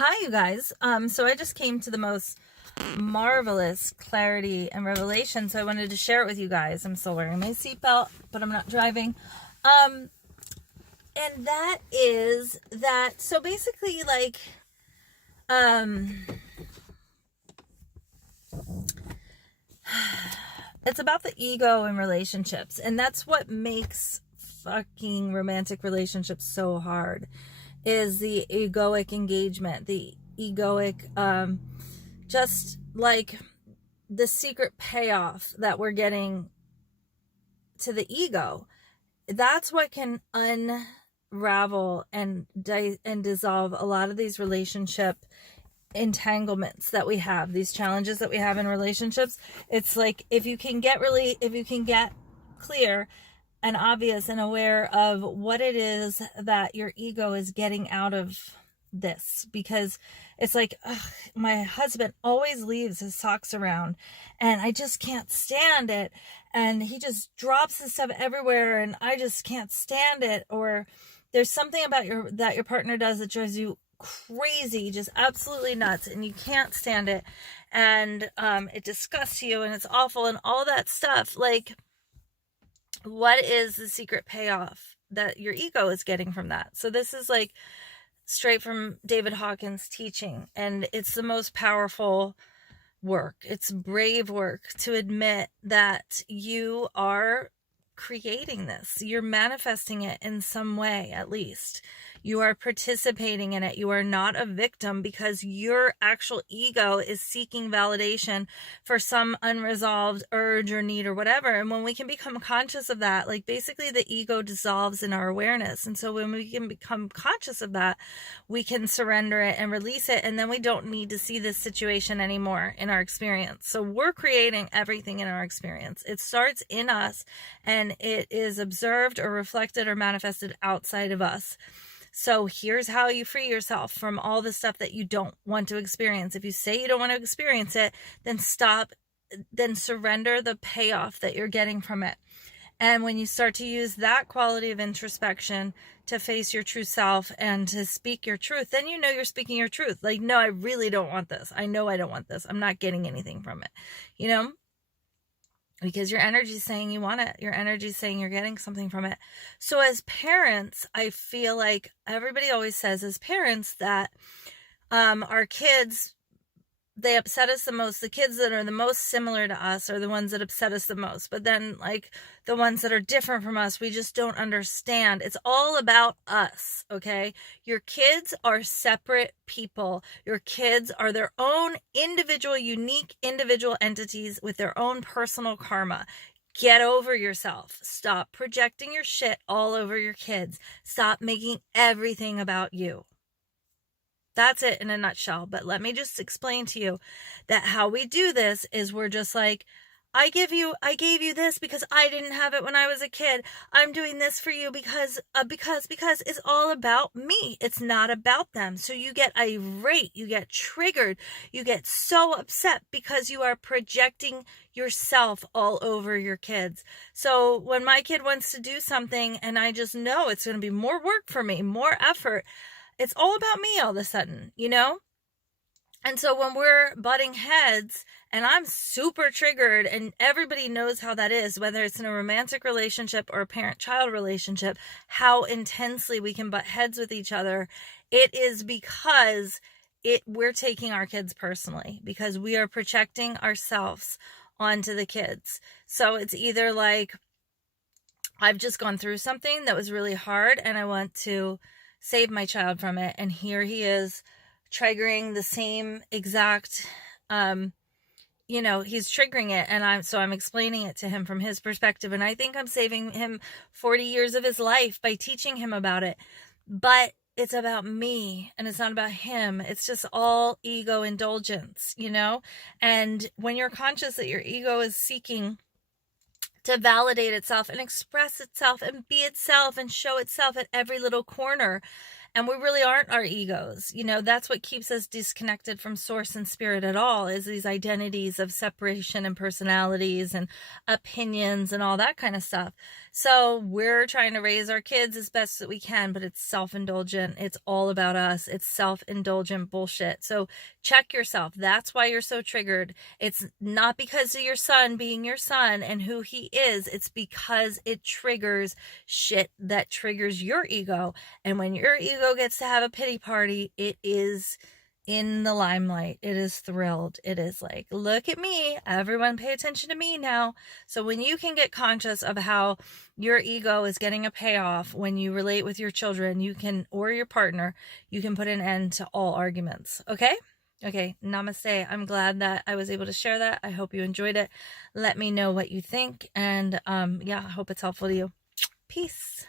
Hi, you guys. So I just came to the most marvelous clarity and revelation, so I wanted to share it with you guys. I'm still wearing my seatbelt, but I'm not driving. Um, and that is that, so basically, um, it's about the ego in relationships, and that's what makes fucking romantic relationships so hard, is the egoic engagement, the egoic, just like the secret payoff that we're getting to the ego. That's what can unravel and dissolve a lot of these relationship entanglements that we have, these challenges that we have in relationships. It's like if you can get clear and obvious and aware of what it is that your ego is getting out of this, because it's like, ugh, my husband always leaves his socks around and I just can't stand it, and he just drops his stuff everywhere and I just can't stand it. Or there's something about your partner does that drives you crazy, just absolutely nuts, and you can't stand it, and it disgusts you and it's awful and all that stuff. Like, what is the secret payoff that your ego is getting from that? So this is like straight from David Hawkins' teaching, and it's the most powerful work. It's brave work to admit that you are creating this. You're manifesting it in some way, at least. You are participating in it. You are not a victim, because your actual ego is seeking validation for some unresolved urge or need or whatever. And when we can become conscious of that, like, basically the ego dissolves in our awareness. And so when we can become conscious of that, we can surrender it and release it. And then we don't need to see this situation anymore in our experience. So we're creating everything in our experience. It starts in us, and it is observed or reflected or manifested outside of us. So here's how you free yourself from all the stuff that you don't want to experience. If you say you don't want to experience it, then stop, then surrender the payoff that you're getting from it. And when you start to use that quality of introspection to face your true self and to speak your truth, then you know you're speaking your truth. Like, no, I really don't want this. I know I don't want this. I'm not getting anything from it, because your energy is saying you want it. Your energy is saying you're getting something from it. So as parents, I feel like everybody always says as parents that our kids, they upset us the most. The kids that are the most similar to us are the ones that upset us the most. But then, like, the ones that are different from us, we just don't understand. It's all about us, okay? Your kids are separate people. Your kids are their own individual, unique individual entities with their own personal karma. Get over yourself. Stop projecting your shit all over your kids. Stop making everything about you. That's it in a nutshell. But let me just explain to you that how we do this is we're just like, I gave you this because I didn't have it when I was a kid. I'm doing this for you because it's all about me. It's not about them. So you get irate, you get triggered, you get so upset because you are projecting yourself all over your kids. So when my kid wants to do something and I just know it's going to be more work for me, more effort, it's all about me all of a sudden, And so when we're butting heads and I'm super triggered, and everybody knows how that is, whether it's in a romantic relationship or a parent-child relationship, how intensely we can butt heads with each other, it is because we're taking our kids personally, because we are projecting ourselves onto the kids. So it's either like, I've just gone through something that was really hard and I want to save my child from it, and here he is triggering the same exact he's triggering it, and I'm explaining it to him from his perspective, and I think I'm saving him 40 years of his life by teaching him about it. But it's about me and it's not about him. It's just all ego indulgence, and when you're conscious that your ego is seeking to validate itself and express itself and be itself and show itself at every little corner, and we really aren't our egos. That's what keeps us disconnected from source and spirit at all, is these identities of separation and personalities and opinions and all that kind of stuff. So we're trying to raise our kids as best that we can, but it's self-indulgent. It's all about us. It's self-indulgent bullshit. So check yourself. That's why you're so triggered. It's not because of your son being your son and who he is. It's because it triggers shit that triggers your ego. And when your ego gets to have a pity party, it is in the limelight. It is thrilled. It is like, look at me. Everyone pay attention to me now. So when you can get conscious of how your ego is getting a payoff when you relate with your children, you can, or your partner, you can put an end to all arguments. Okay? Okay, namaste. I'm glad that I was able to share that. I hope you enjoyed it. Let me know what you think. And yeah, I hope it's helpful to you. Peace.